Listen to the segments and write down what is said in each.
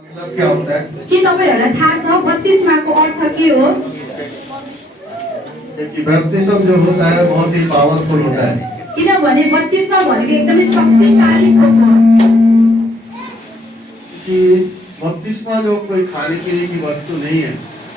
मतलब क्या होता है के तपाईहरुलाई थाहा छ बत्तिस्माको अर्थ के हो? कि बपतिस्म जो होता है बहुत ही पावरफुल होता है किनभने बत्तिस्मा भनेको एकदमै शक्तिशाली थोक हो। कि बपतिस्मा जो कोई खाने पीने की वस्तु नहीं है,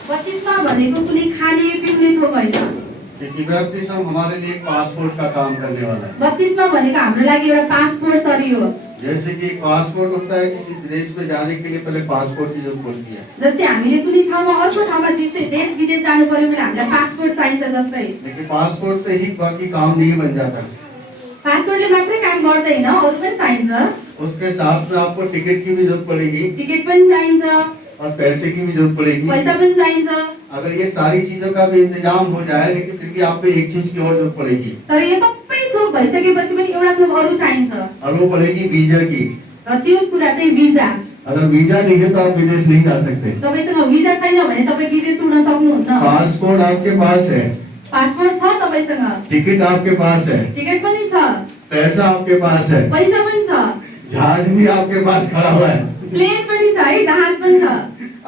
बत्तिस्मा भनेको कुनै खाने पिउने थोक होइन। क्योंकि बपतिस्म हमारे लिए पासपोर्ट का काम करने वाला है। बत्तिस्मा भनेको हाम्रो लागि एउटा पासपोर्ट सरी हो। जैसे कि पासपोर्ट होता है, किसी देश में जाने के लिए पहले पासपोर्ट की जरूरत पड़ती है। जस्तै हामीले कुनै ठाउँमा अर्को ठाउँमा देश विदेश जानु पर्यो भने हामीलाई पासपोर्ट चाहिन्छ जस्तै। लेकिन पासपोर्ट से ही बाकी काम नहीं बन जाता। पासपोर्टले मात्रै काम गर्दैन, अरु पनि चाहिन्छ। उसके साथ में आपको टिकट की भी जरूरत पड़ेगी टिकट पनि चाहिन्छ, और पैसे की भी जरूरत पड़ेगी। पैसा पनि चाहिन्छ। अगर ये सारी चीजों का भी इंतजाम हो जाए, लेकिन फिर भी आपको एक चीज की और जरूरत पड़ेगी, तर यो सबै थोक भइसकेपछि पनि एउटा थोक अरु चाहिन्छ और वो पड़ेगी वीजा की। र त्यो कुरा चाहिँ भिजा। अगर वीजा नहीं है तो आप विदेश नहीं जा सकते। तपाईसँग भिजा छैन भने तपाई विदेश उड्न सक्नुहुन्न। पासपोर्ट आपके पास है, पासपोर्ट छ तपाईसँग, टिकट आपके पास है, टिकट पनि छ, पैसा आपके पास है, पैसा पनि छ, जहाज भी आपके पास खड़ा हुआ है, प्लेन पनि छ है, जहाज पनि छ।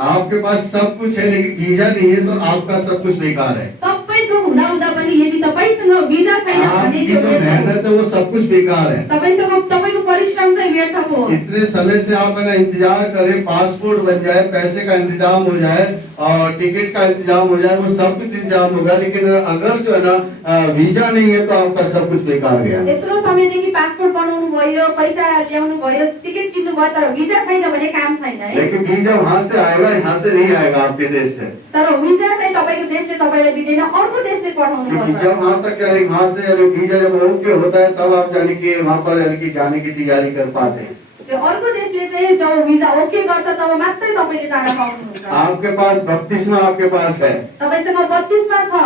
आपके पास सब कुछ है, लेकिन वीजा नहीं है तो आपका सब कुछ बेकार है। सबै थोक हुँदा हुँदा पनि यदि तपाईसँग भिजा छैन भने आपकी त्यो जो मेहनत है वो सब कुछ बेकार है। तपाईको परिश्रम चाहिँ व्यर्थ हो। इतने समय से आप है ना इंतजार करें, पासपोर्ट बन जाए, पैसे का इंतजाम हो जाए और टिकट का इंतजाम हो जाए, वो सब कुछ इंतजाम होगा, लेकिन अगर जो है ना वीजा नहीं है तो आपका सब कुछ बेकार गया। यत्रो समयदेखि पासपोर्ट बनाउनु भयो, पैसा ल्याउनु भयो, टिकट किन्नु भयो, तर भिजा छैन भने काम छैन है। लेकिन वीजा वहाँ से आएगा, यहाँ से नहीं आएगा आपके देश से। तर भिजा चाहिँ तपाईको देशले तपाईलाई दिदैन, अर्को देशले पठाउनु क्योंकि पर्छ। जब वहाँ तक जाने, वहाँ से यानी वीजा जब ओके होता है तब आप जाने की वहाँ पर यानी कि जाने की तैयारी कर पाते हैं। त्यो अर्को देशले चाहिँ जब भिजा ओके गर्छ तब मात्रै तपाईले जान पाउनुहुन्छ। आपके पास बपतिस्मा आपके पास है, तपाईसँग बत्तिस्मा छ,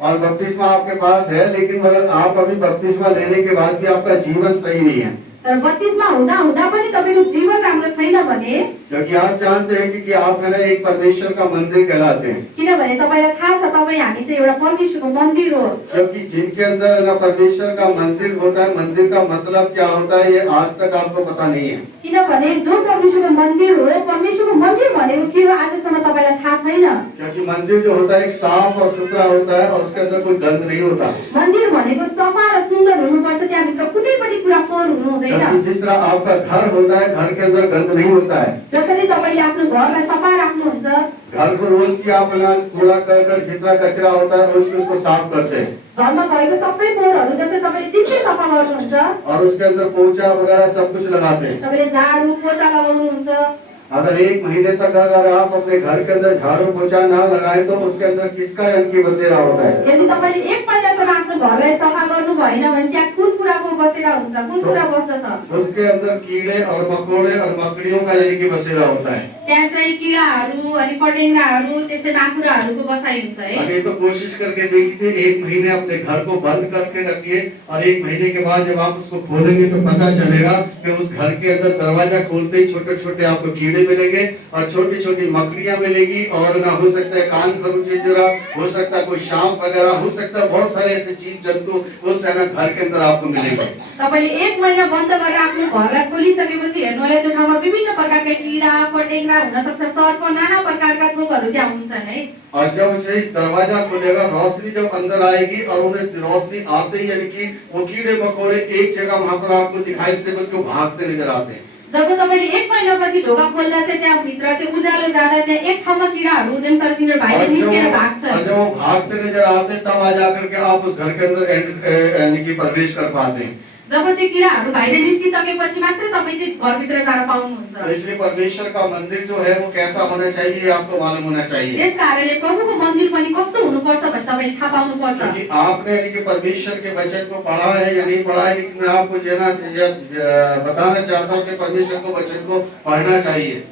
और बपतिस्मा आपके पास है, लेकिन मगर आप अभी बपतिस्मा लेने के बाद भी आपका जीवन सही नहीं है। तर बत्तिस्मा हुँदा हुँदा पनि तपाईको जीवन राम्रो छैन भने, क्योंकि आप जानते हैं कि आप है ना एक परमेश्वर का मंदिर कहलाते हैं। किनभने तपाईलाई थाहा छ तपाई हामी चाहिँ एउटा परमेश्वरको मन्दिर हो। क्योंकि जिनके अंदर है ना परमेश्वर का मंदिर होता है, मंदिर का मतलब क्या होता है ये आज तक आपको पता नहीं है। किनभने जो परमेश्वरको मन्दिर हो, परमेश्वरको मन्दिर भनेको के हो आजसम्म तपाईलाई थाहा छैन। क्योंकि मंदिर जो होता है एक साफ और सुथरा होता है और उसके अंदर कोई गंद नहीं होता। मन्दिर भनेको सफा र सुन्दर हुनुपर्छ, त्यहाँभित्र कुनै पनि कुरा फोहोर हुनु हुँदैन। क्योंकि जिस तरह आपका घर होता है, घर के अंदर गंद नहीं होता है। जसरी तपाईले आफ्नो घरलाई सफा राख्नुहुन्छ, घर को रोज की आप ना कूड़ा करकट जितना कचरा होता है रोज की उसको साफ करते हैं, घरमा भएको सबै फोहोरहरू जसरी तपाईले दिनकै सफा गर्नुहुन्छ, और उसके अंदर पोछा वगैरह सब कुछ लगाते हैं। तपाईले झाडु पोचा लगाउनुहुन्छ। अगर एक महीने तक अगर आप अपने घर के अंदर झाड़ू पोछा ना लगाए तो उसके अंदर किसका यानी बसेरा होता है? यदि तपाईले एक महिनासम्म आफ्नो घरलाई सफा गर्नु भएन भने त्यहाँ कुन कुराको बसेरा हुन्छ, कुन कुरा बस्दछ? उसके अंदर कीड़े और मकोड़े और मकड़ियों का यानी कि बसेरा होता है। त्यहाँ चाहिँ किराहरू अनि पटेङ्गाहरू त्यसै माकुराहरूको बसाइ हुन्छ है। अभी तो कोशिश करके देखिए, एक महीने अपने घर को बंद करके रखिए और एक महीने के बाद जब आप उसको खोलेंगे तो पता चलेगा कि उस घर के अंदर दरवाजा खोलते ही छोटे छोटे आपको कीड़े मिलेंगे और छोटी छोटी मकड़ियां मिलेगी, और ना हो सकता है कान खरोंचेरा, हो सकता है कोई सांप वगैरह, हो सकता है बहुत सारे ऐसे जीव जंतु उस घर के अंदर आपको मिलेंगे। तपाईले एक महिना बन्द गरेर आफ्नो घरलाई खोलिसकेपछि हेर्नुलाई त्यो ठाउँमा विभिन्न प्रकारका किरा पटेङ्गा हुन सक्छ, सर्प, नाना प्रकारका थोकहरू त्यहाँ हुन्छन् है। और जब उसे दरवाजा खुलेगा, रोशनी जब अंदर आएगी और उन्हें रोशनी आते ही यानी कि वो कीड़े मकोड़े एक जगह वहां पर आपको दिखाई देते बल्कि वो भागते नजर आते हैं। जब तपाईले एक महिनापछि ढोका खोल्दा चाहिँ त्यहाँ भित्र चाहिँ उज्यालो जाँदा त्यहाँ एक ठाउँमा किराहरू हुँदैन, तर तिनीहरू बाहिर निस्केर भाग्छन्। और जब वो भागते नजर आते तब आ जाकर के आप उस घर के अंदर यानी कि प्रवेश कर पाते हैं। जब त्यो किराहरू बाहिर निस्किसकेपछि मात्र तपाई चाहिँ घरभित्र जान पाउनुहुन्छ। इसलिए परमेश्वर का मंदिर जो है वो कैसा होना चाहिए आपको मालूम होना चाहिए। यस कारणले प्रभुको मन्दिर पनि कस्तो हुनुपर्छ भन्ने तपाईले थाहा पाउनुपर्छ। क्योंकि आपने यानी कि परमेश्वर के वचन को पढ़ा है या नहीं पढ़ा है, लेकिन मैं आपको बताना चाहता हूँ कि परमेश्वर को वचन को पढ़ना चाहिए।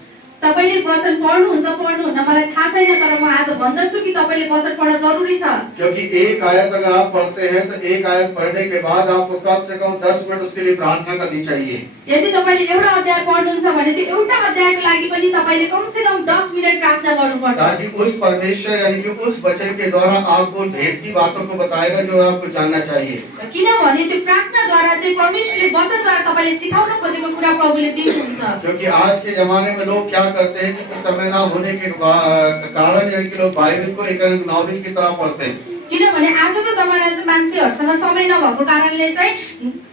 तपाईले वचन पढ्नुहुन्न मलाई थाहा छैन, तर म आज भन्दछु कि तपाईले वचन पढ्न जरुरी छ। क्योंकि एक आयत अगर आप पढ़ते हैं तो एक आयत पढ़ने के बाद आपको कम से कम 10 मिनट उसके लिए प्रार्थना करनी चाहिए। यदि तपाईले एउटा अध्याय पढ्नुहुन्छ भने त्यो एउटा अध्यायको लागि पनि तपाईले कम से कम 10 मिनेट प्रार्थना गर्नुपर्छ ताकि उस परमेश्वर यानी कि उस वचन के द्वारा आपको भेद की बातों को बताएगा जो आपको जानना चाहिए। किनभने त्यो प्रार्थनाद्वारा चाहिँ परमेश्वरले वचनद्वारा तपाईले सिकाउन खोजेको कुरा प्रभुले दिनुहुन्छ क्योंकि आज के जमाने में लोग क्या करते हैं कि समय ना होने के कारण यानी कि लोग बाइबल को एक नॉवेल की तरह पढ़ते हैं। किनभने आजको जमाना चाहिँ मान्छेहरुसँग समय नभएको कारणले चाहिँ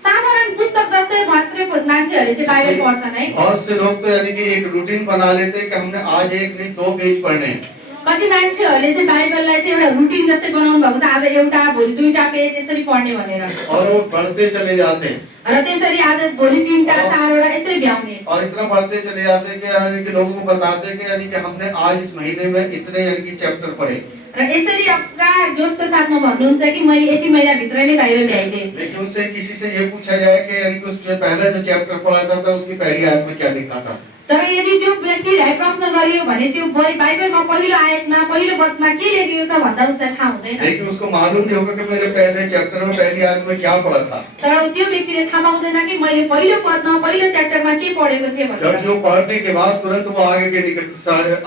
साधारण पुस्तक जस्तै मात्रै मान्छेहरुले चाहिँ बाइबल पढ्छन् है। बहुत से लोग तो यानी कि एक रूटीन बना लेते हैं कि हमने आज एक नहीं 2 पेज पढ़ने हैं। कति मान्छेहरुले चाहिँ बाइबललाई चाहिँ एउटा रुटिन जस्तै बनाउनु भएको छ, आज एउटा भोलि दुईटा पेज यसरी पढ्ने भनेर। और वो पढ़ते चले जाते हैं र त्यसरी आज भोलि 3टा 4वटा यसरी भ्याउने। और इतना पढ़ते चले जाते हैं कि यानी कि लोगों को बताते हैं कि यानी कि हमने आज इस महीने में इतने यानी कि चैप्टर पढ़े। र यसरी पुरा जोशको साथमा भन्नुहुन्छ कि मैले यति महिना भित्र नै बाइबल भ्याइदिए। लेकिन उससे किसी से ये पूछा जाए कि यानी कि उससे पहले जो चैप्टर पढ़ा था उसकी पहली आयत में क्या लिखा था। तर यदि त्यो व्यक्तिलाई प्रश्न गरियो भने त्यो बाइबलमा पहिलो आयतमा पहिलो पदमा के लेखेको छ भन्दा उसलाई थाहा हुँदैन। लेकिन उसको मालूम नहीं होगा कि मैंने पहले चैप्टर में पहली आयत में क्या पढ़ा था। तर त्यो व्यक्तिले थाहा पाउँदैन कि मैले पहिलो पदमा पहिलो च्याप्टरमा के पढेको थिएँ भनेर। जब जो पढ़ने के बाद तुरंत वो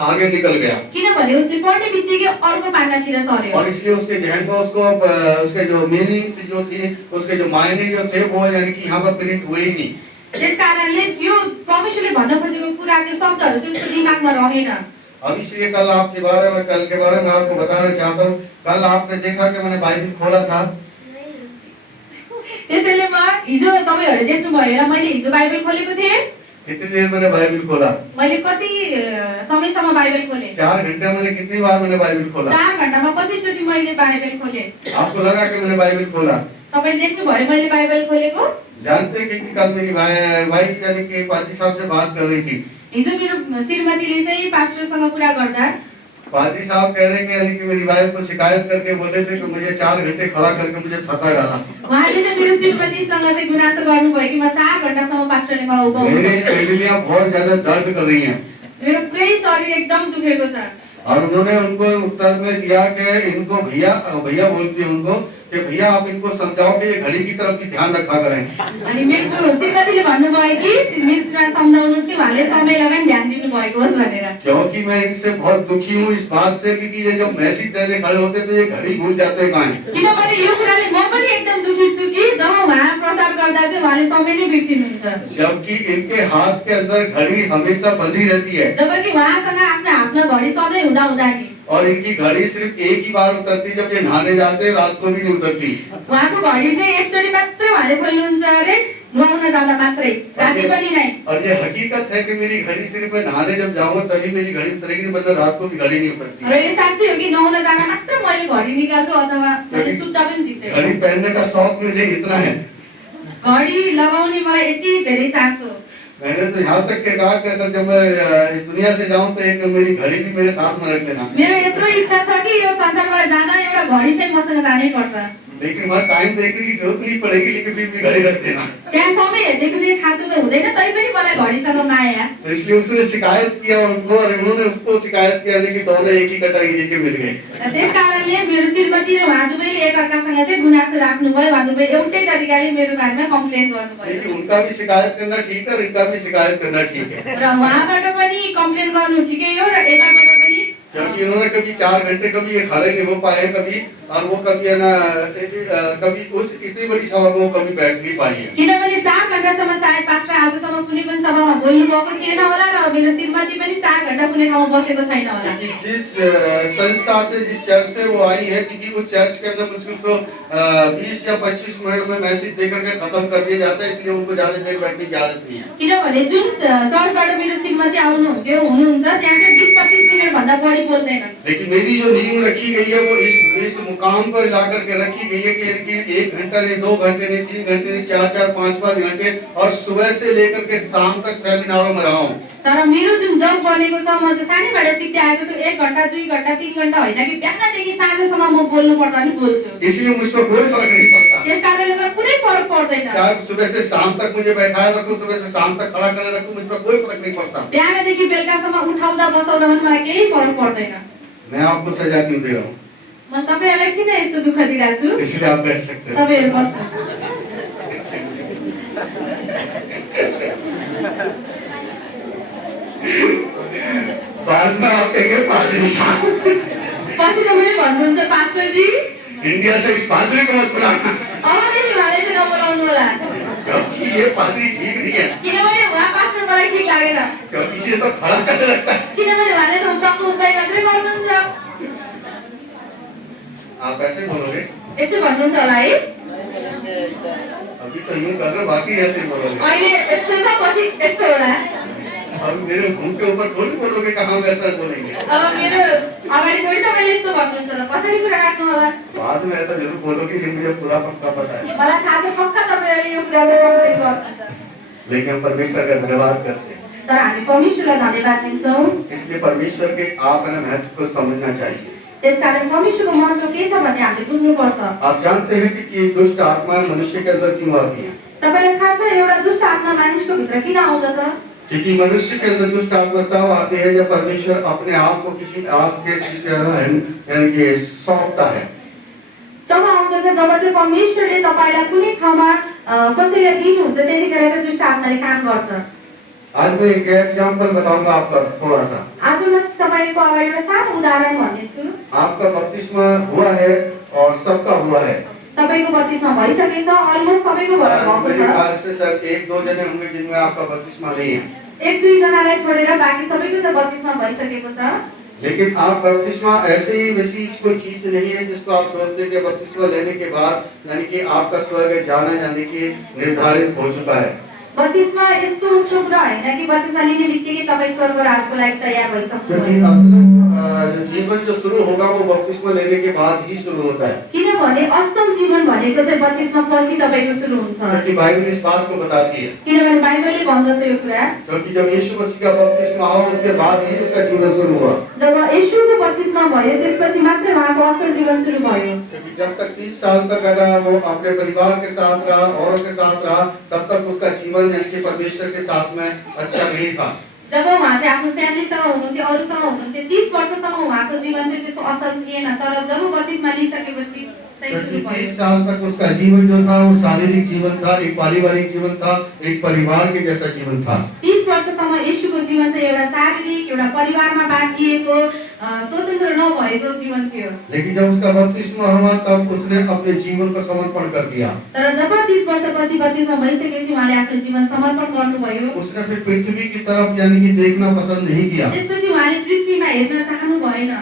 आगे निकल गया। किनभने उसले पढ्ने बित्तिकै अर्को पानातिर सर्यो। और इसलिए उसके जहन में उसके जो मीनिंग्स जो थी उसके जो मायने जो थे वो यानी कि यहाँ पर प्रिंट हुए ही नहीं। त्यसकारणले त्यो परमेश्वरले भन्न खोजेको कुरा त्यो शब्दहरु चाहिँ उसको दिमागमा रहेन। अब इसलिए कल के बारे में आपको बताना चाहता हूँ। कल आपने देखा कि मैंने बाइबल खोला था। त्यसैले म हिजो तपाईहरुले देख्नुभयो होला मैले हिजो बाइबल खोलेको थिएँ। कितनी देर मैंने बाइबल खोला? मैले कति समयसम्म बाइबल खोले? 4 घंटे मैंने कितनी बार मैंने बाइबल खोला? 4 घण्टामा कति चोटी मैले बाइबल खोले? आपको लगा कि मैंने बाइबल खोला? तपाईले देख्नुभयो मैले बाइबल खोलेको? जानते कि कल मेरी वाइफ यानी कि पाजी साहब से बात कर रही थी। हिजो मेरो श्रीमतीले चाहिँ पास्टरसँग कुरा गर्दा पाजी साहब कह रहे कि यानी कि मेरी वाइफ को शिकायत करके बोले थे कि मुझे 4 घंटे खड़ा करके मुझे थका डाला। उहाँले चाहिँ मेरो श्रीमतीसँग चाहिँ गुनासो गर्नुभयो कि म 4 घण्टासम्म पास्टरले मलाई उभाउनु। मेरी एंगलियां बहुत ज्यादा दर्द कर रही हैं। मेरो पुरै शरीर एकदम दुखेको छ। और उन्होंने उनको उत्तर में दिया कि इनको भैया बोलती है उनको कि भैया आप इनको समझाओ कि ये घड़ी की तरफ भी ध्यान रखा करें। अनि मेरो श्रीमतीले भन्नुभयो कि मिसमा सम्झाउनुस् कि उहाँले समयलाई पनि ध्यान दिनु भएको होस् भनेर। क्योंकि मैं इनसे बहुत दुखी हूँ इस बात से कि ये जब मैसेज देने खड़े होते तो ये घड़ी भूल जाते हैं कहाँ। किनभने यो कुराले म पनि एकदम दुखी छु कि जब उहाँ प्रचार गर्दा चाहिँ उहाँले समय नै बिर्सिनुहुन्छ। जबकि इनके हाथ के अंदर घड़ी हमेशा बंधी रहती है। जबकि उहाँसँग आफ्नो हातमा घडी सधैँ हुँदा नि और इनकी घड़ी सिर्फ एक ही बार उतरती जब ये नहाने जाते हैं, रात को भी नहीं उतरती। उहाँको घडी चाहिँ एकचोटी मात्र उहाँले खोल्नुहुन्छ अरे नुहाउन जाँदा मात्रै, राति पनि नै। और ये हकीकत है कि मेरी घड़ी सिर्फ मैं नहाने जब जाऊंगा तभी मेरी घड़ी उतरेगी, वरना रात को भी घड़ी नहीं उतरती। र यो साँच्चै हो कि नुहाउन जाँदा मात्र मैले घडी निकाल्छु अथवा मैले सुत्दा पनि जित्दैन। घड़ी पहनने का शौक मुझे इतना है। घडी लगाउने मलाई यति धेरै चासो। मैंने तो यहाँ तक के कहा कि अगर जब मैं इस दुनिया से जाऊं तो एक मेरी घड़ी भी मेरे साथ में रख देना। मेरो यत्रो इच्छा छ कि यो संसारबाट जाँदा एउटा घडी चाहिँ मसँग जानै पर्छ। लेकिन वहाँ टाइम देखने की जरूरत नहीं पड़ेगी, लेकिन फिर भी घड़ी रख देना। त्यहाँ समय हेर्ने कुनै खाँचो त हुँदैन, तैपनि मलाई घडीसँग माया। तो इसलिए उसने शिकायत किया उनको और उन्होंने उसको शिकायत किया कि दोनों एक ही कटाई लेके मिल गए। त्यस कारणले मेरो श्रीमती र उहाँ दुवैले एकअर्कासँग चाहिँ गुनासो राख्नुभयो। उहाँ दुवै एउटै तरिकाले मेरो बारेमा कम्प्लेन गर्नुभयो। लेकिन उनका भी शिकायत करना ठीक है और इनका भी शिकायत करना ठीक है। र उहाँबाट पनि कम्प्लेन गर्नु ठिकै हो र यताबाट पनि, क्योंकि उन्होंने कभी 4 घंटे कभी ये खड़े नहीं हो पाए कभी, और वो कभी है ना कभी उस इतनी बड़ी सभा में वो कभी बैठ नहीं पाई है। किनभने 4 घण्टासम्म सायद पास्टर आजसम्म कुनै पनि सभामा बोल्नु भएको थिएन होला र मेरो श्रीमती पनि 4 घण्टा कुनै ठाउँमा बसेको छैन होला। कि जिस संस्था से जिस चर्च से वो आई है, क्योंकि उस चर्च के अंदर मुश्किल से 20 या 25 मिनट में मैसेज देकर के खत्म कर दिया जाता है, इसलिए उनको ज्यादा देर बैठने की आदत नहीं है। किनभने जुन चर्चबाट मेरो श्रीमती हुनुहुन्छ त्यहाँ चाहिँ 20-25 मिनट भन्दा बढी बोल्दैन। लेकिन मेरी जो नींव रखी गई है वो इस मुकाम पर ला करके रखी गई है कि 1 घंटा नहीं, 2 घंटे नहीं, 3 घंटे नहीं, 4-4, 5-5 घंटे, और सुबह से लेकर के शाम तक सेमिनारों में रहा हूँ। तर मेरो जुन जब बनेको छ, म चाहिँ सानैबाट सिक्दै आएको छु। 1 घण्टा 2 घण्टा 3 घण्टा होइन कि बिहानदेखि साँझसम्म म बोल्नु पर्दा नि बोल्छु। इसलिए मुझ पर कोई फर्क नहीं पड़ता। त्यस कारणले मलाई कुनै फरक पर्दैन। चाहे सुबह से शाम तक मुझे बैठाए रखो, सुबह से शाम तक खड़ा करे रखो, मुझ पर कोई फर्क नहीं पड़ता। बिहानदेखि बेलुकासम्म उठाउँदा बसाउँदा पनि मलाई केही फरक पर्दैन। मैं आपको सजा क्यों दे रहा हूँ? म तपाईहरुलाई किन यस्तो दुःख दिइराछु? इसलिए आप बैठ सकते हैं। तपाईहरु बस्नुहोस्। बाद में आप कहेंगे पादरी साहब, पछि तपाईँले भन्नुहुन्छ पास्टरजी इंडिया से इस पादरी को मत बुलाना, अबदेखि उहाँले चाहिँ नबोलाउनु होला क्योंकि ये पादरी ठीक नहीं है, किनभने उहाँ पास्टर मलाई ठिक लागेन क्योंकि इसे तो खड़ा कैसे लगता है। किनभने उहाँले त टक्क उपाय मात्रै गर्नुहुन्छ आप ऐसे बोलोगे, यस्तो भन्नुहुन्छ होला है अभी तो यूं कर रहे, बाकी ऐसे बोलोगे, अहिले यस्तो छ पछि यस्तो होला अब मेरे मुंह के ऊपर थोड़ी बोलोगे कहाँ वैसा बोलेंगे, अब मेरो अगाडि थोडी तपाईँले यस्तो भन्नुहुन्छ र पछाडि कुरा काट्नु होला बाद में ऐसा जरूर बोलोगे कि मुझे पूरा पक्का पता है। मलाई थाहा छ पक्का तपाईँहरूले यो कुरा चाहिँ कम्प्लिट गर्नुहुन्छ लेकिन हम परमेश्वर का धन्यवाद करते हैं, तर हामी परमेश्वरलाई धन्यवाद दिन्छौँ इसलिए परमेश्वर के आप है ना महत्व को समझना चाहिए। त्यसकारण परमेश्वरको महत्त्व के छ भन्ने हामीले बुझ्नुपर्छ आप जानते हैं कि ये दुष्ट आत्मा मनुष्य के अंदर क्यों आती है? तपाईँलाई थाहा छ एउटा दुष्ट आत्मा मानिसको भित्र किन आउँदछ क्योंकि मनुष्य के अंदर दुष्ट आत्मा तब आती है जब परमेश्वर अपने आप को किसी आपके यानी कि सौंपता है। तब आउँदछ जब चाहिँ परमेश्वरले तपाईँलाई कुनै ठाउँमा कसैलाई दिनुहुन्छ त्यतिखेर चाहिँ दुष्ट आत्माले काम गर्छ आज मैं एक एग्जाम्पल बताऊंगा आपका थोड़ा सा। आज म तपाईँको अगाडि एउटा सानो उदाहरण भन्नेछु आपका बपतिस्मा हुआ है और सबका हुआ है। तपाईँको बत्तिसमा भइसकेछ अलमोस्ट सबैको भएको मेरे छ ख्याल से सर एक दो जने होंगे जिनमें आपका बपतिस्मा नहीं है, एक दुई जनालाई छोडेर बाँकी सबैको चाहिँ बत्तिसमा भइसकेको छ लेकिन आप बपतिस्मा ऐसे ही विशेष कोई चीज नहीं है जिसको आप सोचते कि बपतिस्मा लेने के बाद यानी कि आपका स्वर्ग जाना यानी कि निर्धारित हो चुका है। बत्तिसमा यस्तो उस्तो कुरा होइन कि बत्तिसमा लिने बित्तिकै तपाईँ स्वर्ग राजको लागि तयार भइसक्नु क्योंकि भयो असल जीवन जो शुरू होगा वो बपतिस्मा लेने के बाद ही शुरू होता है, किनभने असल जीवन भनेको चाहिँ बत्तिसमा पछि तपाईँको सुरु हुन्छ क्योंकि बाइबल इस बात को बताती है। किनभने बाइबलले भन्दछ यो कुरा क्योंकि जब यीशु मसीह का बपतिस्मा हुआ उसके बाद ही उसका जीवन शुरू हुआ, जब येशूको बत्तिसमा भयो त्यसपछि मात्र उहाँको असल जीवन सुरु भयो क्योंकि जब तक 30 साल तक है वो अपने परिवार के साथ रहा, औरों के साथ रहा, तब तक उसका जीवन यानी कि परमेश्वर के साथ में अच्छा नहीं था। जब उहाँ चाहिँ आफ्नो फ्यामिलीसँग हुनुहुन्थ्यो अरूसँग हुनुहुन्थ्यो 30 वर्षसम्म उहाँको जीवन चाहिँ त्यस्तो असल थिएन तर जब बत्तिसमा लिइसकेपछि चाहिँ सुरु क्योंकि 30 भयो साल तक उसका जीवन जो था वो शारीरिक जीवन था, एक पारिवारिक जीवन था, एक परिवार के जैसा जीवन था। 30 वर्षसम्म येशूको जीवन चाहिँ एउटा शारीरिक एउटा परिवारमा बाँधिएको स्वतन्त्र नभएको जीवन थियो लेकिन जब उसका बपतिस्मा हुआ तब उसने अपने जीवन को समर्पण कर दिया। तर जब 30 वर्षपछि बत्तिसमा भइसकेपछि उहाँले आफ्नो जीवन समर्पण गर्नुभयो उसने फिर पृथ्वी की तरफ यानी कि देखना पसंद नहीं किया। त्यसपछि उहाँले पृथ्वीमा हेर्न चाहनु भएन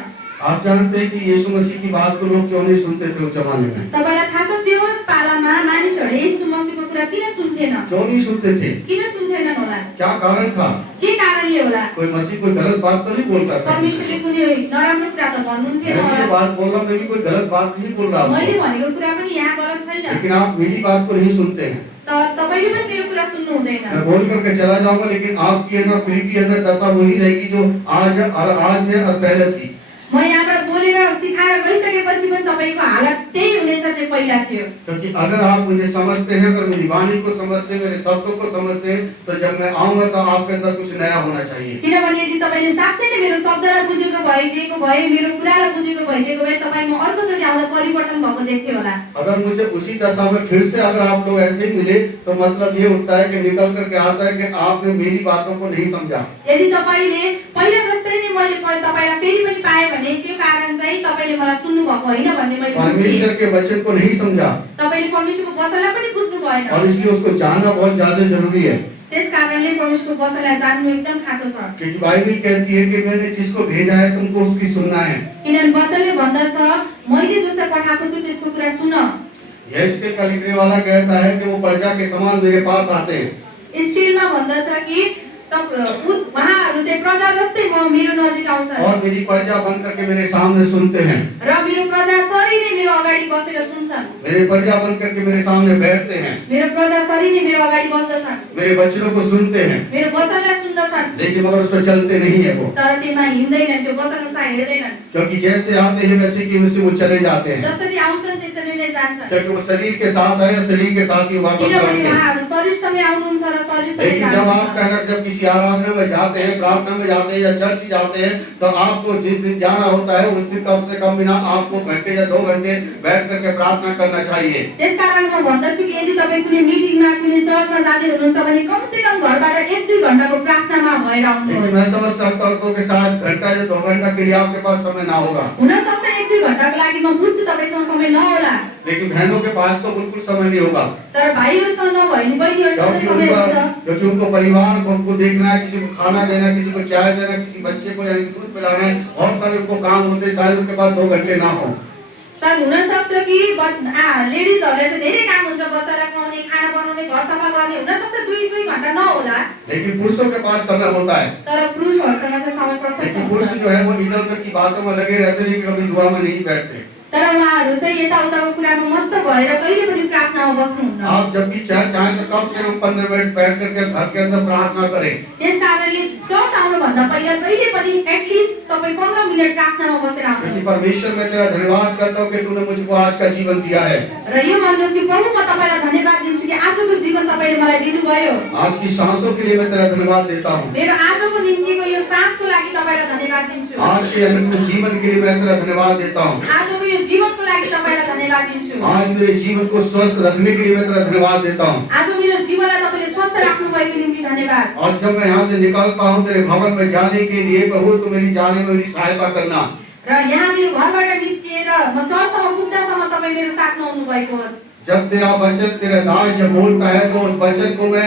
आप जानते हैं कि यीशु मसीह की बात को लोग क्यों नहीं सुनते थे उस जमाने में? तपाईलाई थाहा छ त्यो पालामा मानिसहरूले येशू मसीहको कुरा किन सुन्थेन क्यों नहीं सुनते थे? किन सुन्थेनन् होला क्या कारण था? के कारणले होला कोई मसीह कोई गलत बात तो नहीं बोलता था। परमेश्वरले कुनै नराम्रो कुरा त भन्नुहुन्थेन मैं ये होला बात बोल रहा हूँ, मैं भी कोई गलत बात नहीं बोल रहा मैले हूँ, भनेको कुरा पनि यहाँ गलत छैन लेकिन आप मेरी बात को नहीं सुनते हैं। तर तपाईले पनि मेरो कुरा सुन्नु हुँदैन मैं बोल करके चला जाऊंगा, लेकिन आपकी है ना फिर है ना दशा वही रहेगी जो आज है और पहले थी। म यहाँबाट बोलेर सिकाएर गइसकेपछि पनि तपाईको हालत त्यही हुनेछ चाहिँ पहिला थियो क्योंकि अगर आप मुझे समझते हैं, अगर मेरी वाणी को समझते हैं, मेरे शब्दों को समझते हैं, तो जब मैं आऊंगा तो आपके अंदर कुछ नया होना चाहिए। किनभने यदि तपाईले साँच्चै नै मेरो शब्दलाई बुझेको भइदिएको भए मेरो कुरालाई बुझेको भइदिएको भए तपाईमा अर्कोचोटि आउँदा परिवर्तन भएको देख्थे होला अगर मुझे उसी दशा में फिर से अगर आप लोग ऐसे ही मिले तो मतलब ये उठता है कि निकल करके आता है कि आपने मेरी बातों को नहीं समझा। यदि तपाईले पहिला जस्तै नै मैले तपाईलाई फेरि पनि पाए भने त्यो कारण चाहिँ तपाईले मलाई सुन्नु भएको होइन भन्ने मैले परमेश्वर के वचन को नहीं समझा तपाईले परमेश्वरको वचनलाई पनि बुझ्नु भएन और इसलिए उसको जानना बहुत ज्यादा जरूरी है। त्यस कारणले परमेश्वरको वचनलाई जान्नु एकदम खाँचो छ क्योंकि बाइबल कहती है कि मैंने जिसको भेजा है तुमको उसकी सुनना है। किनभने वचनले भन्दछ मैले जसलाई पठाएको छु त्यसको कुरा सुन यहेजकेल का लिखने वाला कहता है कि वो प्रजा के समान मेरे पास आते हैं। इस्राएलमा भन्दछ कि उहाँहरू चाहिँ प्रजा जस्तै म मेरो नजिक आउँछन् और मेरी प्रजा बन करके मेरे सामने सुनते हैं। र मेरो प्रजा सरी नै मेरो अगाडि बसेर सुन्छन् मेरे प्रजा बन करके मेरे सामने बैठते हैं। मेरो प्रजा सरी नै मेरो अगाडि बस्दछन् मेरे वचनों को सुनते हैं, मेरो वचनलाई सुन्दछन् लेकिन मगर उस पर चलते नहीं है वो, तर त्यसमा हिँड्दैनन् त्यो वचन अनुसार हिँड्दैनन् क्योंकि जैसे आते हैं वैसे कि वैसे वो चले जाते हैं। जसरी आउँछन् त्यसरी नै जान्छ क्योंकि वो शरीर के साथ है, शरीर के साथ ही वापस किनभने लौटते हैं। उहाँहरू शरीरसँगै आउनुहुन्छ र शरीरसँगै लेकिन जब आप जानुहुन्छ कहना जब किसी आराधना में जाते हैं, प्रार्थना में जाते हैं या चर्च जाते हैं, तो आपको जिस दिन जाना होता है उस दिन कम से कम बिना आपको घंटे या 2 घंटे बैठ करके प्रार्थना करना चाहिए। त्यसकारण म भन्दछु कि यदि तपाईँ कुनै मिटिङमा कुनै चर्चमा जाँदै हुनुहुन्छ भने कमसेकम घरबाट 1-2 घण्टाको प्रार्थनामा भएर लेकिन आउनुहोस्। मैं समझ सकता हूँ तो के साथ घंटा या 2 घंटा के लिए आपके पास समय ना होगा, हुन सक्छ 1-2 घण्टाको लागि म बुझ्छु तपाईसँग समय नहोला, लेकिन बहनों के पास तो बिल्कुल समय नहीं होगा, तर भाइहरूसँग नभए नि बहिनीहरूसँग समय हुन्छ। क्योंकि उनको परिवार को उनको देखना है, किसी को खाना देना, किसी को चाय देना, किसी बच्चे को यानी दूध पिलाना है, बहुत सारे उनको काम होते हैं, शायद उनके पास 2 घंटे ना हो। सायद हुन सक्छ कि लेडिजहरूलाई चाहिँ धेरै काम हुन्छ, बच्चालाई खुवाउने, खाना बनाउने, घर सफा गर्ने, हुन सक्छ 2-2 घण्टा नहोला, लेकिन पुरुषों के पास समय होता है। तर पुरुषहरूसँग चाहिँ समय प्रशस्त लेकिन पुरुष हुन्छ। जो है वो इधर उधर की बातों में लगे रहते हैं, लेकिन कभी दुआ में नहीं बैठते। तर उहाँहरू चाहिँ यताउताको कुरामा मस्त भएर कहिले पनि प्रार्थनामा बस्नुहुन्न। आप जब भी चर्च आए तो कम से कम 15 मिनट बैठ करके घर के अंदर प्रार्थना करें। त्यसकारणले चर्च आउनुभन्दा पहिला जहिले पनि एटलिस्ट तपाईँ 15 मिनट प्रार्थनामा बसेर क्योंकि आउनुहोस् परमेश्वर मैं तेरा धन्यवाद करता हूँ कि तूने मुझको आज का जीवन दिया है। र यो भन्नुहोस् कि प्रभु म तपाईँलाई धन्यवाद दिन्छु कि आजको जीवन तपाईँले मलाई दिनुभयो। आज की सांसों के लिए मैं तेरा धन्यवाद देता हूँ। मेरो आजको निम्तिको यो सासको लागि तपाईँलाई धन्यवाद दिन्छु। आज के अमृत जीवन के लिए मैं तेरा धन्यवाद देता हूँ। आजको यो जीवनको लागि तपाईँलाई धन्यवाद दिन्छु। आज मेरे जीवन को स्वस्थ रखने के लिए मैं तेरा धन्यवाद देता हूँ। आज मेरो जीवनलाई तपाईँले स्वस्थ राख्नुभएको निम्ति धन्यवाद। और जब मैं यहाँ से निकलता हूँ तेरे भवन में जाने के लिए प्रभु तू मेरी जाने में मेरी सहायता करना। र यहाँ मेरो घरबाट निस्किएर म चर्चसम्म पुग्दासम्म तपाईँ मेरो साथ नहुनु भएको होस्। जब तेरा वचन तेरा दास जब बोलता है तो उस वचन को मैं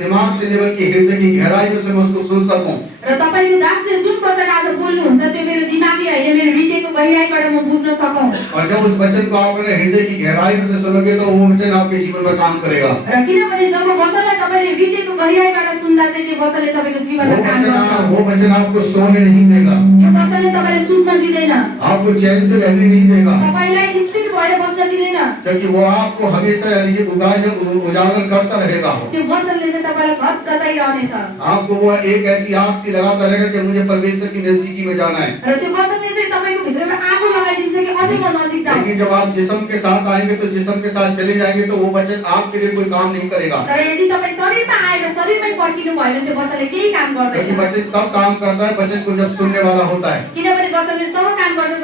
दिमाग से लेकर के हृदय की गहराई में से मैं उसको सुन सकूं। र तपाईको दासले जुन वचन आज बोल्नुहुन्छ त्यो मेरो दिमागी हैन मेरो हृदयको गहिराईबाट म बुझ्न सकौं। और जब उस वचन को आप अपने हृदय की गहराई में से सुनोगे तो वो वचन आपके जीवन में काम करेगा। र किनभने जब वचनलाई तपाईले हृदयको गहिराईबाट सुन्दा चाहिँ त्यो वचनले तपाईको जीवनमा काम गर्छ। वो वचन आपको सोने नहीं देगा, यो वचनले तपाईलाई सुत्न दिँदैन, आपको चैन से रहने नहीं देगा, तपाईलाई स्थिर भएर बस्न दिँदैन, क्योंकि वो आपको हमेशा यानी कि उजागर करता रहेगा। त्यो वचनले चाहिँ तपाईलाई घट गजाइरहनेछ। आपको वो एक ऐसी आग सी लगाता रहेगा कि मुझे परमेश्वर की नजदीकी में जाना है। र त्यो वचनले चाहिँ तपाईको भित्रमा आगो लगाइदिन्छ कि अझै म नजिक जाऊँ। लेकिन जब आप जिस्म के साथ आएंगे तो जिस्म के साथ चले जाएंगे तो वो वचन आपके लिए कोई काम नहीं करेगा। तर यदि तपाई शरीरमा आएर शरीरमै फर्किनु भयो भने त्यो वचनले केही काम क्योंकि गर्दैन। वचन तब काम करता है वचन को जब सुनने वाला होता है। किनभने वचनले तब काम गर्छ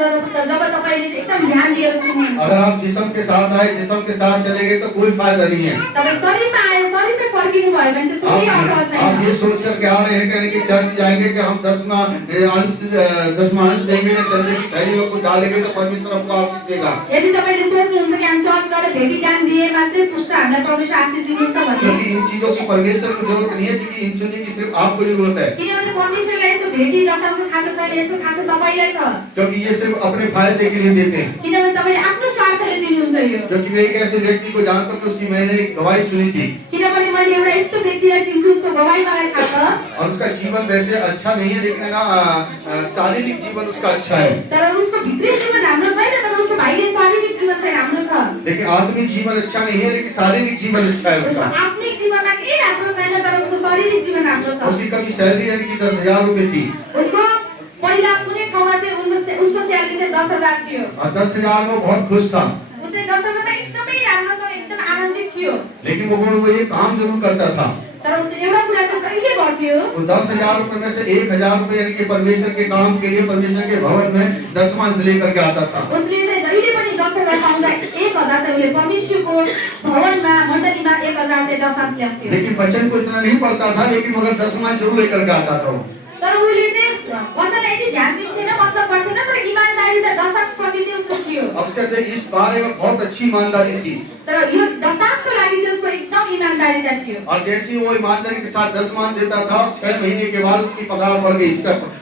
जब तपाईले चाहिँ एकदम ध्यान दिएर सुन्नुहुन्छ। अगर आप जिस्म के साथ आए जिस्म के साथ चले गए तो कोई फायदा नहीं है। तपाईं शरीरमा आएर शरीरमै फर्किनु भयो भने त्यसको केही अर्थ आप छैन। ये सोच कर के आ रहे हैं कि चर्च जाएंगे कि हम 10वां अंश देंगे या चंदे की थैली में कुछ डालेंगे तो परमेश्वर हमको आशीष देगा। यदि तपाईले सोच्नुहुन्छ कि हामी चर्च गएर भेटी दान दिए मात्रै पुग्छ हामीलाई परमेश्वर आशीष दिनुहुन्छ भने क्योंकि इन चीजों की परमेश्वर को जरूरत नहीं है, क्योंकि इन चीजों की सिर्फ आपको जरूरत है। किनभने परमेश्वरलाई यसो भेटी दशांश खाँचो छैन, यसो खाँचो तपाईलाई छ। क्योंकि ये सिर्फ अपने फायदे के लिए देते हैं। किनभने तपाईले आफ्नो स्वार्थले दिनुहुन्छ यो। क्योंकि मैं एक ऐसे व्यक्ति को जानता हूँ कि उसकी मैंने एक गवाही सुनी थी किनभने मैले एउटा यस्तो व्यक्तिलाई चिन्छु उसको गवाही मलाई थाहा छ। और उसका जीवन वैसे अच्छा नहीं है, लेकिन ना शारीरिक जीवन उसका अच्छा है, तर उसको भित्री जीवन राम्रो छैन, तर उसको भाइले शारीरिक जीवन चाहिँ राम्रो छ। लेकिन आत्मिक जीवन अच्छा नहीं है, लेकिन शारीरिक जीवन अच्छा है उसको उसका। आत्मिक जीवनमा केही राम्रो छैन, तर उसको शारीरिक जीवन राम्रो छ। उसकी कभी सैलरी यानी कि 10,000 रुपए थी उसको पहिला कुनै ठाउँमा चाहिँ उसको स्यालेरी चाहिँ 10,000 थियो। और 10,000 में बहुत खुश था, ऊ चाहिँ 10,000 मा एकदमै राम्रोसँग एकदम आनन्दित थियो। लेकिन वो ये काम जरूर करता था। तर उसले एउटा कुरा चाहिँ कहिले गर्थ्यो, वो 10,000 रुपए में से 1,000 रुपए यानी कि परमेश्वर के काम के लिए परमेश्वर के भवन में 10वां लेकर के आता था। उसले चाहिँ जहिले पनि 10,000 पाउँदा 1,000 चाहिँ उसले परमेश्वरको भवनमा मण्डलीमा 1,000 चाहिँ दशांश ल्याउँथ्यो। लेकिन वचन को इतना नहीं पढ़ता था, लेकिन मगर 10वां जरूर लेकर के आता था। तर उसले चाहिँ वचनलाई यति ध्यान दिन्थेन, मतलब गर्थेन, तर इमानदारी त दशांश प्रति चाहिँ उसको थियो। अब उसके अंदर इस बारे में बहुत अच्छी ईमानदारी थी तर यो दशांशको लागि चाहिँ उसको एकदम इमानदारी थियो। और जैसे ही वो ईमानदारी के साथ 10वां देता था, 6 महीने के बाद उसकी पगार बढ़ गई,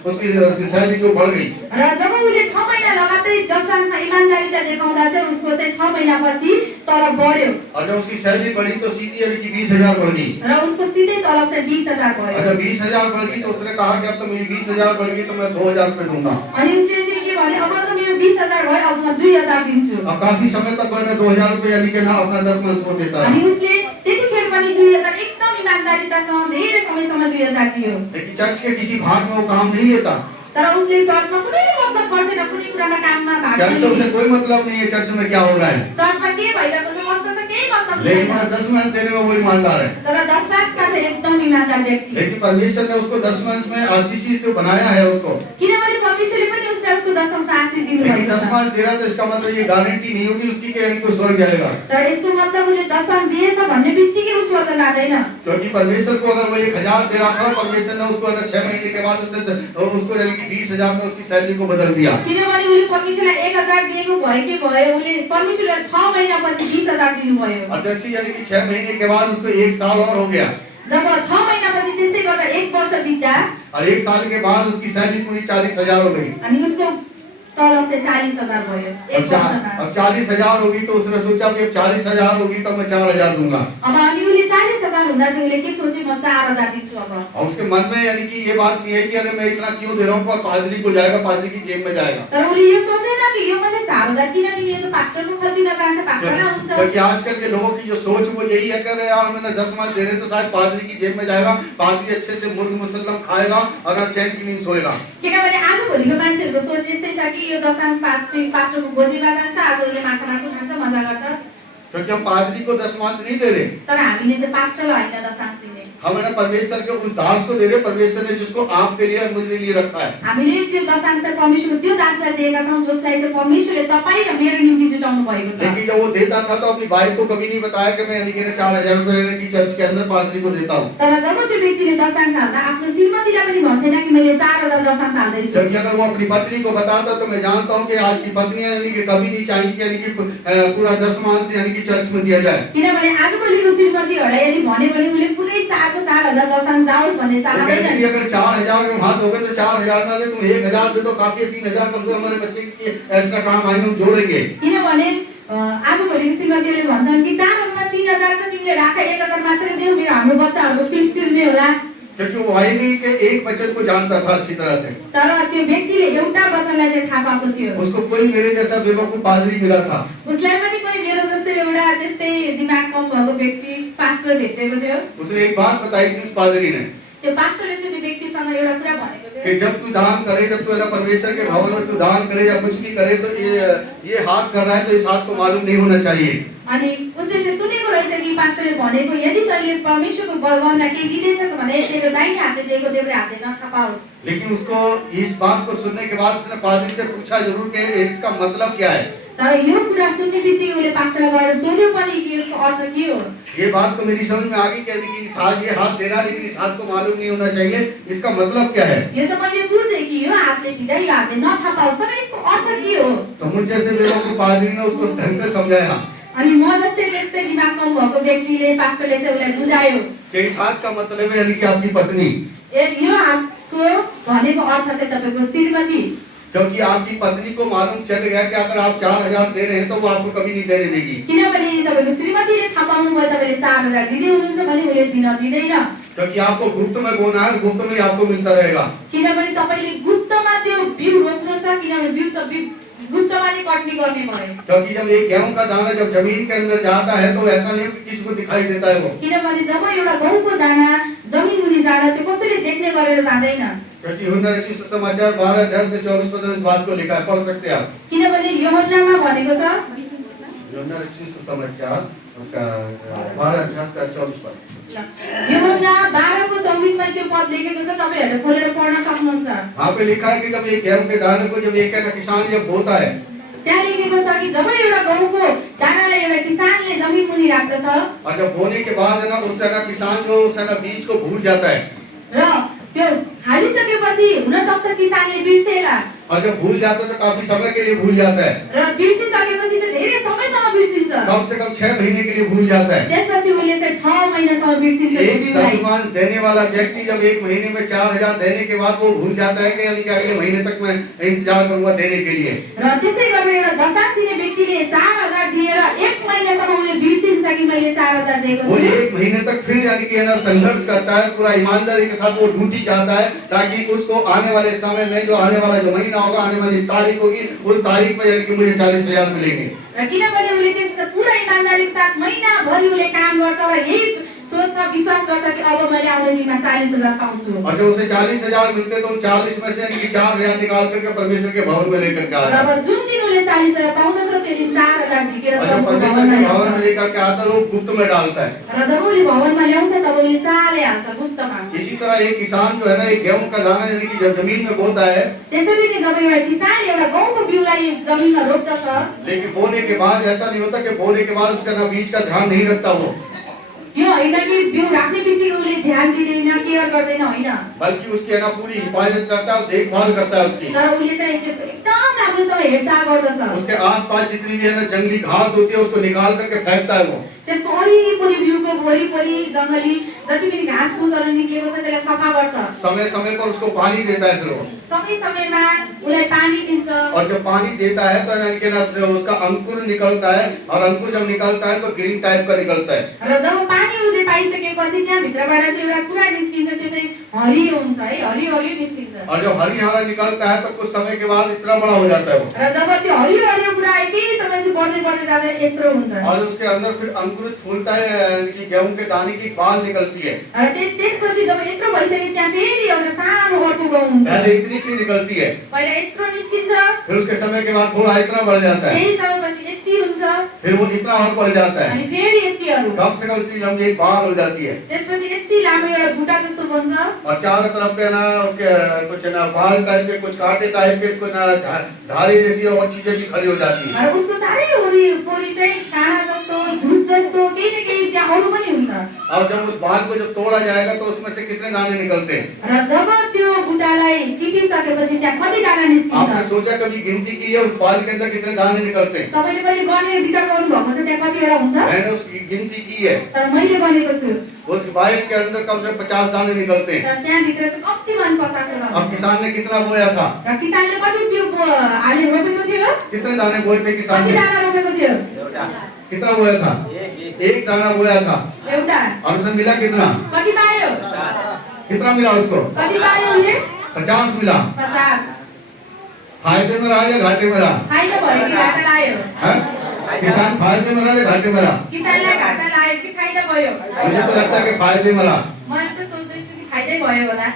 उसकी सैलरी जो बढ़ गई। र जब उसले 6 महिना लगातार दशांशमा इमानदारीता देखाउँदा चाहिँ उसको चाहिँ 6 महिनापछि तलब बढ्यो। और जब उसकी सैलरी बढ़ी तो सीधी यानी कि 20,000 बढ़ गई। र उसको सीधै तलब चाहिँ 20,000 भयो। और जब 20,000 बढ़ गई तो उसने कहा कि अब तो मेरी 20,000 बढ़ गई तो मैं 2,000 रुपए दूंगा। अनि उसले चाहिँ के भने अब त मेरो 20,000 भयो, अब म 2,000 दिन्छु। अब काफी समय तक मैंने 2,000 रुपए यानी कि ना अपना 10वां को देता अनि रहा। उसले त्यतिखेर पनि 2,000 एकदम इमानदारीतासँग धेरै समयसम्म 2,000 दियो। लेकिन चर्च के किसी भाग में वो काम नहीं लेता। तर उसले चर्चमा कुनै मतलब गर्दैन, कुनै कुरामा काममा भाग चर्च से लिँदैन। उसे कोई मतलब नहीं है चर्च में क्या हो रहा है, चर्चमा के भइरहेको छ कस्तो छ केही मतलब लेकिन छैन। वहाँ 10 देने में वो ईमानदार है। तर 10 का चाहिँ एकदम इमानदार व्यक्ति। लेकिन परमेश्वर ने उसको 10 में आशीषित जो बनाया है उसको, किनभने परमेश्वरले पनि उसलाई उसको दशममा आशीष दिनुभएको लेकिन छ। 10 दे रहा तो इसका मतलब ये गारंटी नहीं होगी उसकी कि इनको स्वर्ग जाएगा, तर यसको मतलब उसले दशम दिएछ भन्ने बित्तिकै ऊ स्वर्ग जाँदैन। क्योंकि परमेश्वर को अगर वो 1000 दे रहा था, परमेश्वर ने उसको 6 महीने के बाद उसको यानी कि 20,000 में उसकी सैलरी को बदल दिया। किनभने उसले परमेश्वरलाई 1000 दिएको भए के भयो, उसले परमेश्वरलाई 6 महिनापछि 20,000 दिनुभयो। और जैसे यानी कि 6 महीने के बाद उसको 1 साल और हो गया, जब 6 महिनापछि त्यस्तै गर्दा 1 वर्ष बित्दा और 1 साल के बाद उसकी सैलरी पूरी 40,000 हो गई। अनि उसको तलब चाहिँ 40,000 भयो एक वर्षमा। अब 40,000 होगी तो उसने सोचा कि अब 40,000 होगी तो मैं 4,000 दूंगा। अब अनि उसले 40,000 हुँदा चाहिँ उसले के सोचे, म 4,000 दिन्छु अब। और उसके मन में यानी कि ये बात नहीं है कि अरे मैं इतना क्यों दे रहा हूँ, पादरी को जाएगा, पादरी की जेब में जाएगा। तर उसले यो सोचेन कि यो मैले 4,000 किन दिने, यो त पास्टरको खल्तीमा जान्छ, पास्टरलाई हुन्छ। क्योंकि आजकल के लोगों की जो सोच वो यही है कि अरे यार मैंने 10 दे रहे तो शायद पादरी की जेब में जाएगा, पादरी अच्छे से मुर्ग मुसल्लम खाएगा और चैन की नींद सोएगा। किनभने आजभोलिको मान्छेहरूको सोच यस्तै छ कि यो दशांश पास्टरको गोजीमा जान्छ, आज उसले माछा मासु खान्छ, मजा गर्छ। क्योंकि हम पादरी को 10 नहीं दे रहे, तर हामीले चाहिँ पास्टरलाई होइन दशांश दिने, हम है ना परमेश्वर के उस दास को दे रहे, परमेश्वर ने जिसको आपके लिए और मुझे लिए रखा है। हामीले त्यो दशांश चाहिँ परमेश्वरको त्यो दासलाई दिएका छौँ जसलाई चाहिँ परमेश्वरले तपाईँ र मेरो निम्ति जुटाउनु भएको छ। लेकिन जब वो देता था तो अपनी वाइफ को कभी नहीं बताया कि मैं यानी कि 4,000 रुपए की चर्च के अंदर पादरी को देता हूँ। तर जब त्यो व्यक्तिले दशांश हाल्दा आफ्नो श्रीमतीलाई पनि भन्थेन कि मैले 4,000 दशांश हाल्दैछु। जबकि अगर वो अपनी पत्नी को बताता तो मैं जानता हूँ कि आज की पत्नियां यानी कि कभी नहीं चाहिए कि यानी कि पूरा 10 यानी कि चर्च में दिया जाए। किनभने आजभोलिको श्रीमतीहरूलाई यदि भन्यो भने उसले पुरै 4,000 दशांश जाओस् भन्ने तो कहती चाहँदैन। है, अगर 4,000 में हाथ हो गए तो 4,000 में तुम 1,000 दे दो, काफी है, 3,000 कम से कम हमारे बच्चे की एक्स्ट्रा काम आएंगे, हम जोड़ेंगे। किनभने आजभोलिको श्रीमतीले भन्छन् कि 4,000 3,000 त तिमीले राख, 1,000 मात्रै देऊ, मेरो हाम्रो बच्चाहरूको फिस तिर्ने होला। क्योंकि वो वाइनी के एक वचन को जानता था अच्छी तरह से, तर त्यो व्यक्तिले एउटा वचनलाई चाहिँ थाहा पाएको थियो। उसको कोई मेरे जैसा बेवकूफ पादरी मिला था। उसलाई पनि कोही मेरो जस्तै एउटा त्यस्तै दिमाग कम भएको व्यक्ति पास्टर भेटेको थियो। उसने एक बात बताई थी उस पादरी ने त्यो पास्टरले चाहिँ त्यो व्यक्तिसँग एउटा कुरा भनेको थियो कि जब तू दान करे, जब तू है ना परमेश्वर के भवन में तू दान करे या कुछ भी करे तो ये हाथ कर रहा है तो इस हाथ को मालूम नहीं होना चाहिए। अनि उसले चाहिँ सुनेको रहेछ कि पास्टरले भनेको यदि तैँले परमेश्वरको भवनमा केही दिँदैछस् भने तेरो दाहिने हातले दिएको देब्रे हातले नथाहा पाओस्। लेकिन उसको इस बात को सुनने के बाद उसने पादरी से पूछा जरूर कि इसका मतलब क्या है। तर यो कुरा सुन्ने बित्तिकै उसले पास्टरलाई गएर सोध्यो पनि कि यसको अर्थ के हो। ये बात तो मेरी समझ में आ गई कि इस हाथ ये हाथ दे रहा लेकिन इस हाथ को मालूम नहीं होना चाहिए, इसका मतलब क्या है। यो त मैले बुझेँ कि यो हातले दिँदा यो हातले नथाहा पाओस्, तर यसको अर्थ के हो। तो मुझ जैसे बेवकूफ पादरी ने उसको ढंग से समझाया अनि म जस्तै त्यस्तै दिमाग कम भएको व्यक्तिले पास्टरले चाहिँ उसलाई बुझायो कि इस हाथ का मतलब है यानी कि आपकी पत्नी, यो हातको भनेको अर्थ चाहिँ तपाईँको श्रीमती। क्योंकि आपकी पत्नी को मालूम चल गया कि अगर आप 4,000 दे रहे हैं तो वो आपको कभी नहीं देने देगी। किनभने तपाईँको श्रीमतीले थाहा पाउनुभयो तपाईँले 4,000 दिँदै हुनुहुन्छ भने उसले दिन दिँदैन। क्योंकि आपको गुप्त में बोना है, गुप्त में आपको मिलता रहेगा। किनभने तपाईँले गुप्तमा त्यो बिउ रोप्नु छ, किनभने बिउ त गुप्तमा नै कटनी गर्ने भयो। क्योंकि जब एक गेहूं का दाना जब जमीन के अंदर जाता है तो ऐसा नहीं कि किसी को दिखाई देता है वो, किनभने जब एउटा गहुँको दाना जमिन मुनि जाँदा त्यो कसैले देख्ने गरेर जाँदैन। क्योंकि यूहन्ना रचित सुसमाचार 12 अध्याय के 24 इस बात को लिखा है, पढ़ सकते हैं आप। किनभने यूहन्नामा भनेको छ, यूहन्ना रचित सुसमाचार उसका 12 अध्याय का 24 पद। यूहन्ना 12:24 मा त्यो पद लेखेको छ, तपाईहरुले खोलेर पढ्न सक्नुहुन्छ। वहाँ पे लिखा है कि जब एक गेहूं के दाने को जब एक किसान जब बोता है, त्यहाँ लेखेको छ कि जब एउटा गहुँको दानालाई एउटा किसानले जमिन मुनि राख्दछ और जब बोने के बाद है ना उस है ना किसान जो उस है ना बीज को भूल जाता है, र त्यो हालिसकेपछि हुन सक्छ किसानले बिर्सेला, और जब भूल जाता है तो काफी समय के लिए भूल जाता है, र बिर्सिसकेपछि त धेरै समयसम्म बिर्सिन्छ। कम से कम 6 महीने के लिए भूल जाता है। त्यसपछि उसले चाहिँ 6 महिनासम्म बिर्सिन्छ त्यो एक बिउलाई। दशमांश देने वाला व्यक्ति जब एक महीने में 4,000 देने के बाद वो भूल जाता है कि यानी कि अगले महीने तक मैं इंतजार करूंगा देने के लिए। र त्यसै गरेर एउटा दशांश दिने व्यक्तिले 4,000 दिएर 1 महिनासम्म उसले बिर्सिन्छ कि मैले 4,000 दिएको वो छु। 1 महीने तक फिर यानी कि है ना संघर्ष करता है, पूरा ईमानदारी के साथ वो ड्यूटी जाता है ताकि उसको आने वाले समय में जो आने वाला जो महीना होगा, आने वाली तारीख होगी, उस तारीख पर यानी कि मुझे 40,000 मिलेंगे। र किनभने उसले त्यसो पुरा इमानदारीको साथ महिनाभरि उसले काम गर्छ र यही सोच छ विश्वास गर्छ कि अब मैले आउने दिनमा 40,000 पाउँछु और जब उसे 40,000 मिलते तो 40 में से यानी कि 4,000 निकाल करके परमेश्वर के भवन में लेकर के र आता अब है। जुन दिन उसले 40,000 पाउँदछ त्यो दिन 4,000 झिकेर और जब प्रभुको परमेश्वर भवनमा के ल्याउँछ। भवन में लेकर के आता है वो गुप्त में डालता है। र जब उसले भवनमा ल्याउँछ तब उसले चालिहाल्छ गुप्तमा। इसी तरह एक किसान जो है ना, एक गेहूं का दाना यानी कि जब जमीन में बोता है, त्यसरी नै जब एउटा किसानले एउटा गहुँको बिउलाई जमिनमा रोप्दछ, लेकिन बोने के बाद ऐसा नहीं होता कि बोने के बाद उसका ना बीज का ध्यान नहीं रखता वो, यो होइन कि बिउ राख्ने बित्तिकै उसले ध्यान दिँदैन, केयर गर्दैन, होइन। बल्कि उसकी है ना पूरी हिफाजत करता है, देखभाल करता है उसकी। तर उसले चाहिँ त्यसको एकदम राम्रोसँग हेरचाह गर्दछ। उसके आसपास जितनी भी है ना जंगली घास होती है उसको निकाल करके फेंकता है वो। त्यसको वरिपरि बिउको वरिपरि जङ्गली जति पनि घाँस फुसहरू निक्लिएको छ त्यसलाई सफा गर्छ। समय समय पर उसको पानी देता है फिर वो। समय समयमा उसलाई पानी दिन्छ। और जब पानी देता है तो यानी कि ना उसका अंकुर निकलता है, और अंकुर जब निकलता है तो ग्रीन टाइप का निकलता है। र जब पानी उसले पाइसकेपछि त्यहाँ भित्रबाट चाहिँ एउटा कुरा निस्किन्छ, त्यो चाहिँ हरियो हुन्छ है, हरियो निस्किन्छ। और जब हरा निकलता है तो कुछ समय के बाद इतना बड़ा हो जाता है वो। र जब त्यो हरियो कुरा एकै समय चाहिँ बढ्दै जाँदा यत्रो हुन्छ। और उसके अंदर फिर अंकुरित फूलता है, यानी कि गेहूं के दाने की बाल निकलती है। र त्यसपछि जब यत्रो भइसक्यो त्यहाँ फेरि एउटा सानो अर्को गहुँ हुन्छ। पहले इतनी सी निकलती है, पहिला यत्रो निस्किन्छ, फिर उसके समय के बाद थोड़ा इतना बढ़ जाता है, केही समयपछि यति हुन्छ, फिर वो इतना और बढ़ जाता है, अनि फेरि यतिहरू, कम से कम इतनी लंबी एक बाल हो जाती है। त्यसपछि यति लामो एउटा बुट्टा जस्तो बन्छ। और चारों तरफ पे ना उसके कुछ ना बाल टाइप के, कुछ कांटे टाइप के, कुछ ना धारी जैसी और चीजें भी खड़ी हो जाती है। र उसको चारै वरिपरि चाहिँ काँडा जस्तो, झुस जस्तो केही न केही त्यहाँ अरू पनि हुन्छ। और जब उस बाल को जब तोड़ा जाएगा तो उसमें से कितने दाने निकलते हैं? र जब त्यो बुट्टालाई टिपिसकेपछि त्यहाँ कति दाना आपने निस्किन्छ? सोचा कभी गिनती की है उस बाल के अंदर कितने दाने निकलते हैं? तपाईले कहिले गर्ने विचार गर्नु भएको छ त्यहाँ कतिवटा हुन्छ? मैंने उसकी गिनती की है। तर मैले गरेको छु। उस बाइक के अंदर कम से कम 50 दाने निकलते हैं। तर त्यहाँ भित्र चाहिँ कति मन 50 अब होला। किसान ने कितना बोया था? र किसानले कति त्यो हाले रोपेको थियो? कितने दाने बोए थे किसान कति ने? दाना रोपेको थियो? कितना बोया था? एक दाना बोया था। एउटा। और उसे मिला कितना? कति पायो? कितना मिला उसको? कति पायो उसले? 50 मिला। 50। फायदे में रहा या घाटे में रहा? फाइदा भयो कि घाटा लाग्यो? हैं? किसान फायदे में रहा या घाटे में रहा? किसानलाई घाटा लाग्यो कि फाइदा भयो? मुझे तो लगता है कि फायदे में रहा। मैले त सोच्दैछु कि फाइदै भयो होला।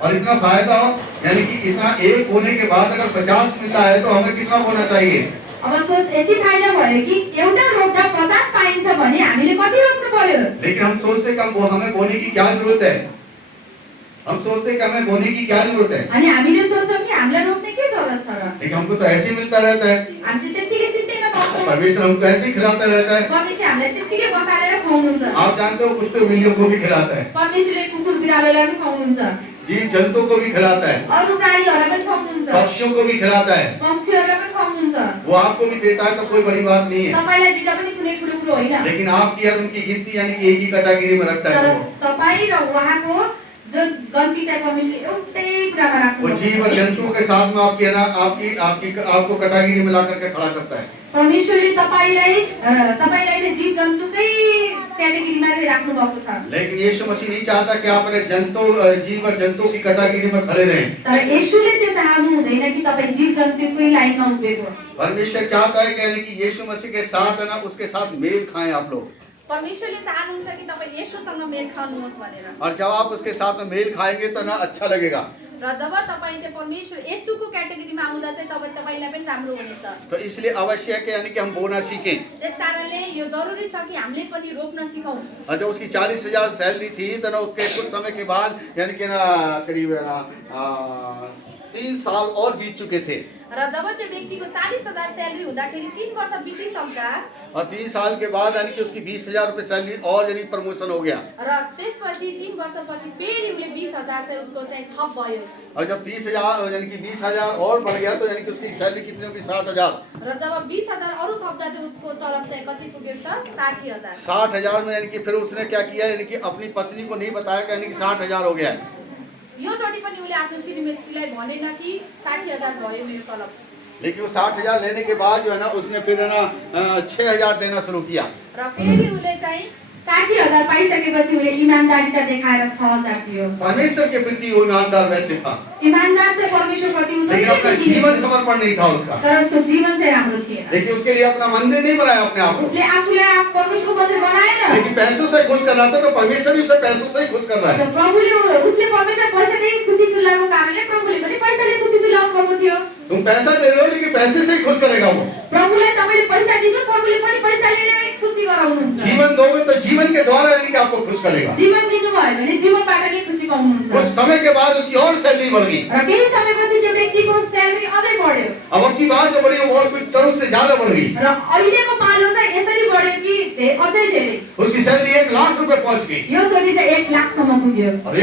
और इतना फायदा हो, यानी कि इतना एक होने के बाद अगर 50 मिलता है तो हमें कितना होना चाहिए? अब सोच यति फाइदा भयो कि एउटा रोप्दा 50 पाइन्छ भने हामीले कति रोप्नु पर्यो? लेकिन हम सोचते कि हमें बोने की क्या जरूरत है? हम सोचते कि हमें बोने की क्या जरूरत है? अनि हामीले सोच्छौं कि हामीलाई रोप्ने के जरुरत छ र? लेकिन हमको तो ऐसे ही मिलता रहता है। हामी चाहिँ त्यतिकै सित्तैमा पाउँछौं। परमेश्वर हमको ऐसे ही खिलाता रहता है। परमेश्वर हामीलाई त्यतिकै बसालेर खुवाउनुहुन्छ। आप जानते हो कुत्ते बिल्लियों को भी खिलाता है, परमेश्वरले कुकुर बिरालोलाई पनि खुवाउनुहुन्छ। जीव जंतु को भी खिलाता है, अरू प्राणीहरूलाई पनि खुवाउनुहुन्छ। पक्षियों को भी खिलाता है। पक्षीहरूलाई पनि खुवाउनुहुन्छ। वो आपको भी देता है तो कोई बड़ी बात नहीं है, तपाईलाई दिँदा पनि कुनै ठुलो कुरो होइन। लेकिन आपकी और उनकी गिनती यानी कि एक ही कैटेगरी में रखता तर है वो। तपाई र उहाँको जो गन्ती चाहिँ परमेश्वरले एउटै कुरामा वो राख्नुहुन्छ। जीव और जंतुओं के साथ में आपकी है ना आपको कैटेगरी में ला करके खड़ा करता है। परमेश्वरले तपाईलाई चाहिँ जीव जन्तुकै क्याटेगोरीमा चाहिँ राख्नु भएको छ। लेकिन यीशु मसीह नहीं चाहता कि आप अपने जीव और जंतु की कैटेगरी में खड़े रहें। तर येशूले त्यो चाहनु हुँदैन कि तपाई जीव जन्तुकै लाइनमा उभिएको। परमेश्वर चाहता है कि यानी कि यीशु मसीह के साथ है ना उसके साथ मेल खाएं आप लोग। परमेश्वरले चाहनुहुन्छ कि तपाईं येशूसँग मेल खानुहोस् भनेर। और जब आप उसके साथ में मेल खाएंगे तो ना अच्छा लगेगा। र जब तपाईं चाहिँ परमेश्वर येशूको क्याटेगोरीमा आउँदा चाहिँ तपाईलाई पनि राम्रो हुनेछ। तो इसलिए आवश्यक है कि यानी कि हम बोना सीखें। त्यसकारणले यो जरुरी छ कि हामीले पनि रोप्न सिकौं। और जब उसकी 40,000 सैलरी थी तो ना उसके कुछ समय के बाद यानी कि ना करीब 3 साल और बीत चुके थे। र जब त्यो व्यक्तिको 40,000 सैलरी हुँदाखेरि 3 वर्ष बितिसक्दा और 3 साल के बाद यानी कि उसकी 20,000 रुपए सैलरी और यानी प्रमोशन हो गया। र त्यसपछि 3 वर्षपछि फेरि उले 20,000 चाहिँ उसको चाहिँ थप भयो। और जब 30,000 यानी कि 20,000 और बढ़ गया तो यानी कि उसकी सैलरी कितनी होगी? 60,000। र जब 20,000 अरु थप्दा चाहिँ उसको तलब चाहिँ कति पुग्यो त? 60,000। 60,000 में यानी कि फिर उसने क्या किया यानी कि अपनी पत्नी को नहीं बताया कि यानी कि 60,000 हो गया। यो चोटि पनि उले आफ्नो श्रीमतीलाई भनेन कि 60,000 भयो मेरो तलब। लेकिन वो 60,000 लेने के बाद जो है ना उसने फिर है ना 6,000 देना शुरू किया। र फेरि उले चाहिँ 60,000 पाइसकेपछि उले इमानदारिता देखाएर 6,000 दियो। परमेश्वर के प्रति वो ईमानदार वैसे था। इमानदार चाहिँ परमेश्वर प्रति उ लेकिन अपना जीवन समर्पण नहीं था उसका। तर उसको जीवन चाहिँ राम्रो थिएन। देखिए उसके लिए अपना मंदिर नहीं बनाया अपने आप को, उसले आफूलाई परमेश्वरको मन्दिर बनाएन। लेकिन पैसों से खुश कर रहा था, तो परमेश्वर भी उसे पैसों से ही खुश कर रहा है। तर प्रभुले उसले परमेश्वर पैसाले खुसी तुल्याएको कारणले प्रभुले पनि पैसाले खुसी तुल्याउनु भएको थियो। तुम पैसा दे रहे हो लेकिन पैसे से ही खुश करेगा वो। प्रभुलाई तपाईले पैसा दिनु, प्रभुले पनि पैसाले नै खुसी गराउनुहुन्छ। जीवन दोगे तो जीवन के द्वारा यानी कि आपको खुश करेगा। जीवन दिनुभयो भने जीवनबाट नै खुसी पाउनुहुन्छ। कुछ समय के बाद उसकी और सैलरी बढ़ गई। र केही समयपछि त्यो व्यक्तिको स्यालेरी अझै बढ्यो अब की बात जो बढ़ी वो और कुछ तरह से ज्यादा बढ़ गई। र अहिलेको पालो चाहिँ यसरी बढ्यो कि अझै धेरै। उसकी सैलरी 1 लाख रुपए पहुंच गई। यो चोटि चाहिँ 1 लाखसम्म पुग्यो। और